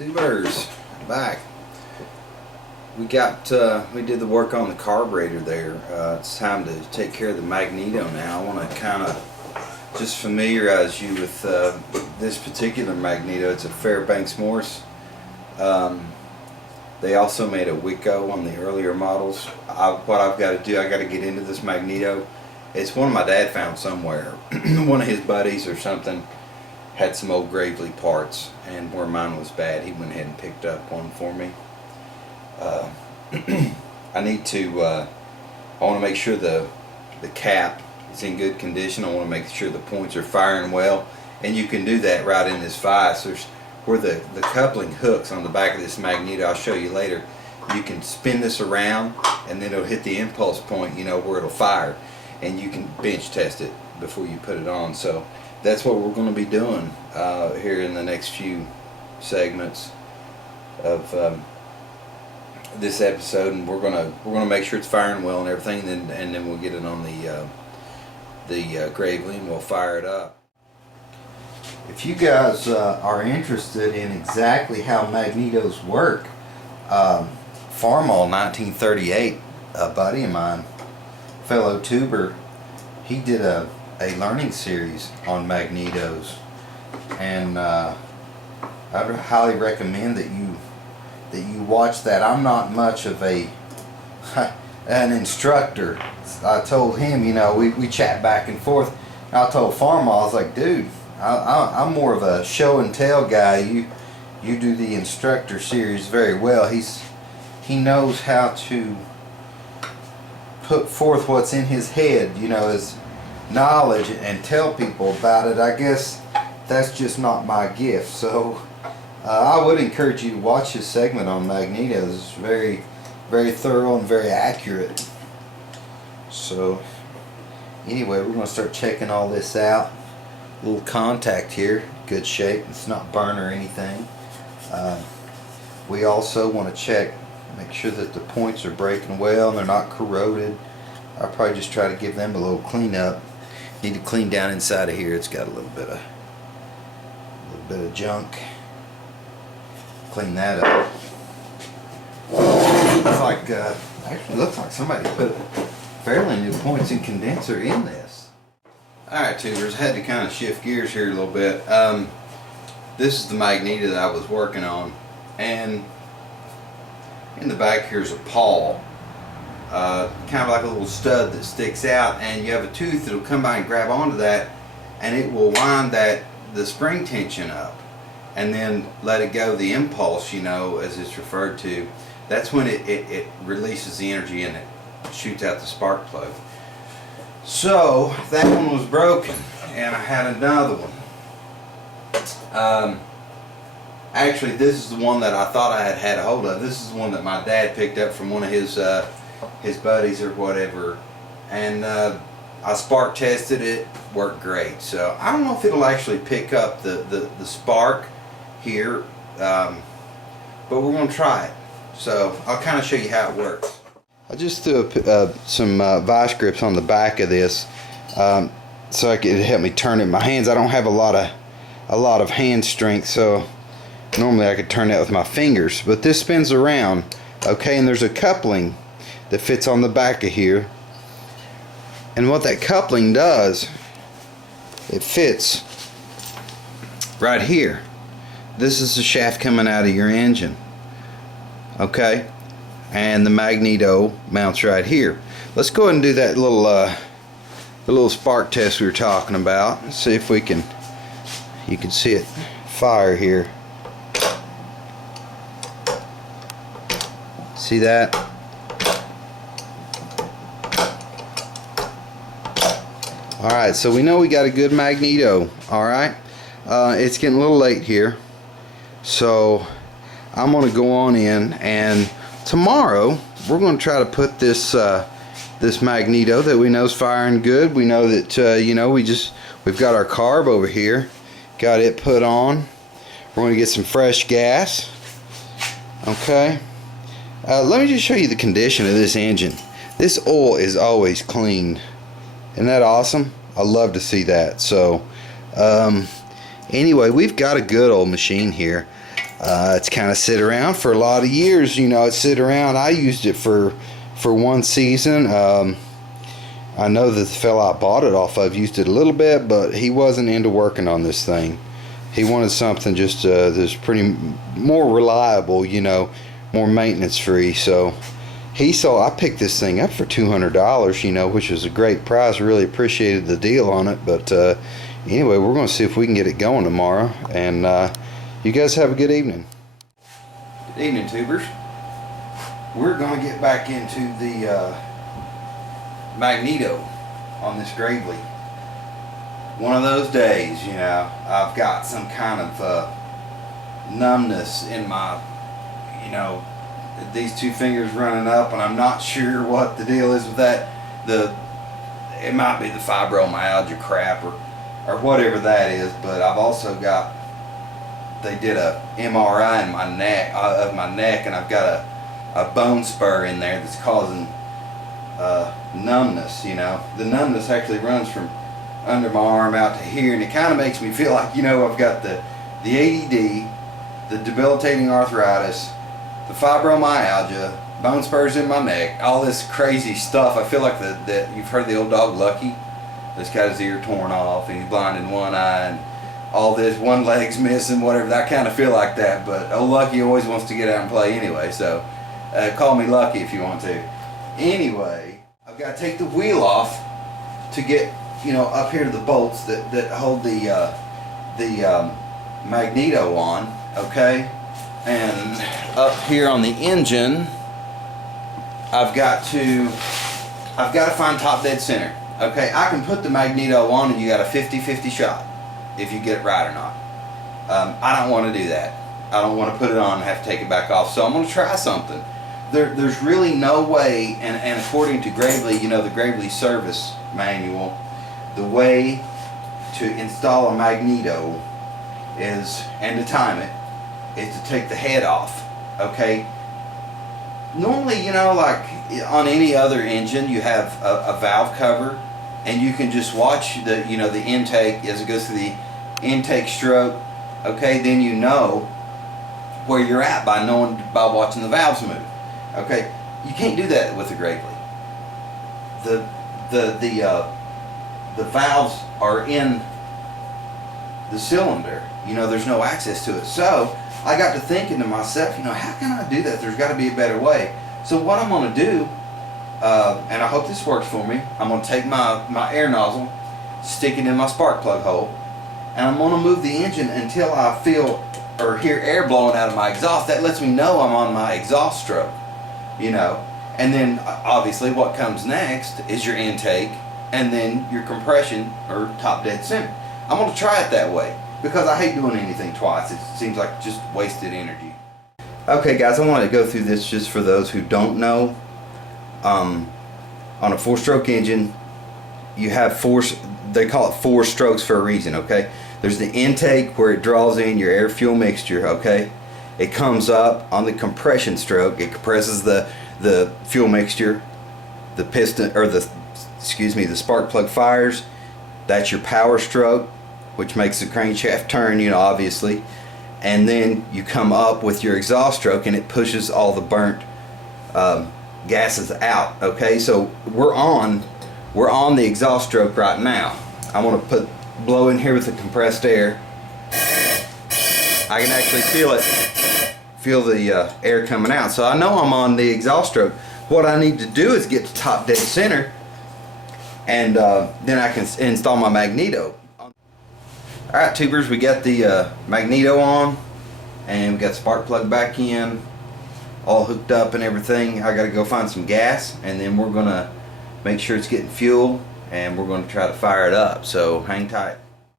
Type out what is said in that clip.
Tubers, back. We did the work on the carburetor there. It's time to take care of the Magneto now. I want to kind of just familiarize you with this particular Magneto. It's a Fairbanks Morse. They also made a Wicco on the earlier models. What I've got to do, I got to get into this Magneto. It's one my dad found somewhere. One of his buddies or something had some old Gravely parts, and where mine was bad, he went ahead and picked up one for me. I need to, I want to make sure the cap is in good condition. I want to make sure the points are firing well, and you can do that right in this vise. There's where the coupling hooks on the back of this Magneto. I'll show you later. You can spin this around, and then it'll hit the impulse point, you know, where it'll fire, and you can bench test it before you put it on. So that's what we're going to be doing here in the next few segments of this episode, and we're gonna make sure it's firing well and everything, and then we'll get it on the Gravely and we'll fire it up. If you guys are interested in exactly how Magnetos work, Farmall 1938, a buddy of mine, fellow tuber, he did a learning series on Magnetos, and I would highly recommend that you watch that. I'm not much of an instructor. I told him, you know, we chat back and forth. I told Farmall, I was like, dude, I'm more of a show and tell guy. You do the instructor series very well. He knows how to put forth what's in his head, you know, as knowledge, and tell people about it. I guess that's just not my gift. So I would encourage you to watch his segment on Magneto. It's very, very thorough and very accurate. So anyway, we're going to start checking all this out. Little contact here, good shape. It's not burnt or anything. We also want to check, make sure that the points are breaking well and they're not corroded. I'll probably just try to give them a little cleanup. Need to clean down inside of here. It's got a little bit of junk. Clean that up. Looks like actually looks like somebody put fairly new points and condenser in this. Alright, tubers, had to kind of shift gears here a little bit. This is the Magneto that I was working on, and in the back here's a pawl, kind of like a little stud that sticks out, and you have a tooth that'll come by and grab onto that, and it will wind the spring tension up, and then let it go the impulse, you know, as it's referred to. That's when it releases the energy and it shoots out the spark plug. So that one was broken, and I had another one. Actually, this is the one that I thought I had a hold of. This is the one that my dad picked up from one of his buddies or whatever, and I spark tested it. Worked great. So I don't know if it'll actually pick up the spark here, but we're going to try it. So I'll kind of show you how it works. I just threw some vice grips on the back of this, so it could help me turn it in my hands. I don't have a lot of hand strength, so normally I could turn that with my fingers, but this spins around, okay, and there's a coupling that fits on the back of here, and what that coupling does, it fits right here. This is the shaft coming out of your engine, okay, and the Magneto mounts right here. Let's go ahead and do that the little spark test we were talking about. Let's see if we can, you can see it fire here. See that? Alright, so we know we got a good Magneto. Alright, it's getting a little late here, so I'm going to go on in, and tomorrow we're going to try to put this this Magneto that we know is firing good. We know that you know, we've got our carb over here, got it put on. We're going to get some fresh gas. Okay, let me just show you the condition of this engine. This oil is always clean. Isn't that awesome? I love to see that. So anyway, we've got a good old machine here. It's kind of sit around for a lot of years. You know, it sit around. I used it for one season. I know that the fella I bought it off of used it a little bit, but he wasn't into working on this thing. He wanted something just that's pretty more reliable, you know, more maintenance free. So I picked this thing up for $200, you know, which was a great price. Really appreciated the deal on it. But anyway, we're going to see if we can get it going tomorrow. And you guys have a good evening. Good evening, tubers. We're going to get back into the Magneto on this Gravely. One of those days, you know, I've got some kind of numbness in my, you know, these two fingers running up, and I'm not sure what the deal is with that. It might be the fibromyalgia crap or whatever that is, but I've also got, they did a MRI in my neck, of my neck, and I've got a bone spur in there that's causing numbness. You know, the numbness actually runs from under my arm out to here, and it kind of makes me feel like, you know, I've got the ADD, the debilitating arthritis, the fibromyalgia, bone spurs in my neck, all this crazy stuff. I feel like that you've heard the old dog Lucky that's got his ear torn off and he's blind in one eye and all this, one leg's missing, whatever. I kind of feel like that, but old Lucky always wants to get out and play anyway, so call me Lucky if you want to. Anyway, I've got to take the wheel off to get, you know, up here to the bolts that hold the Magneto on, okay? And up here on the engine, I've got to find top dead center. Okay, I can put the Magneto on and you got a 50-50 shot if you get it right or not. I don't want to do that. I don't want to put it on and have to take it back off. So I'm going to try something. There's really no way, and according to Gravely, you know, the Gravely service manual, the way to install a Magneto is, and to time it, is to take the head off. Okay, normally, you know, like on any other engine, you have a valve cover, and you can just watch the, you know, the intake as it goes through the intake stroke. Okay, then you know where you're at by watching the valves move. Okay, you can't do that with the Gravely. The valves are in the cylinder. You know, there's no access to it. So I got to thinking to myself, you know, how can I do that? There's got to be a better way. So what I'm going to do, and I hope this works for me, I'm going to take my air nozzle, stick it in my spark plug hole, and I'm going to move the engine until I feel or hear air blowing out of my exhaust. That lets me know I'm on my exhaust stroke, you know. And then obviously what comes next is your intake and then your compression or top dead center. I'm going to try it that way because I hate doing anything twice. It seems like just wasted energy. Okay guys, I wanted to go through this just for those who don't know. On a 4-stroke engine, you have they call it 4 strokes for a reason, okay? There's the intake where it draws in your air fuel mixture, okay? It comes up on the compression stroke. It compresses the fuel mixture. The piston, or the spark plug fires. That's your power stroke, which makes the crankshaft turn, you know, obviously. And then you come up with your exhaust stroke and it pushes all the burnt gases out. Okay, so we're on the exhaust stroke right now. I'm going to blow in here with the compressed air. I can actually feel the air coming out, so I know I'm on the exhaust stroke. What I need to do is get to top dead center, and then I can install my Magneto. Alright tubers, we got the Magneto on, and we got the spark plug back in, all hooked up and everything. I gotta go find some gas, and then we're gonna make sure it's getting fuel, and we're gonna try to fire it up, so hang tight.